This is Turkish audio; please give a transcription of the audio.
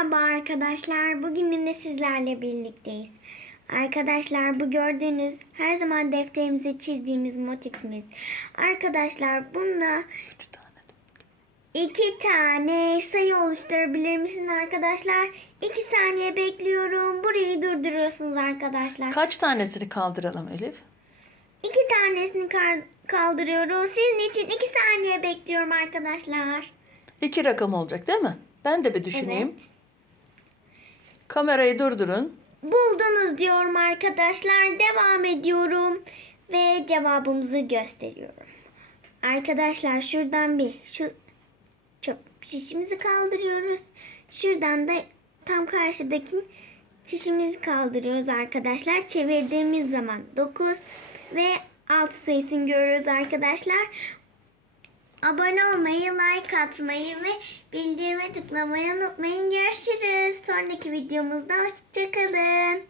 Merhaba arkadaşlar. Bugün yine sizlerle birlikteyiz. Arkadaşlar bu gördüğünüz her zaman defterimize çizdiğimiz motifimiz. Arkadaşlar bunda iki tane sayı oluşturabilir misin arkadaşlar? İki saniye bekliyorum. Burayı durduruyorsunuz arkadaşlar. Kaç tanesini kaldıralım Elif? İki tanesini kaldırıyoruz. Sizin için iki saniye bekliyorum arkadaşlar. İki rakam olacak değil mi? Ben de bir düşüneyim. Evet. Kamerayı durdurun. Buldunuz diyorum arkadaşlar. Devam ediyorum ve cevabımızı gösteriyorum. Arkadaşlar şuradan bir şu çöp şişimizi kaldırıyoruz. Şuradan da tam karşıdaki şişimizi kaldırıyoruz arkadaşlar. Çevirdiğimiz zaman 9 ve 6 sayısını görüyoruz arkadaşlar. Abone olmayı, like atmayı ve bildirime tıklamayı unutmayın. Görüşürüz. Sonraki videomuzda hoşçakalın.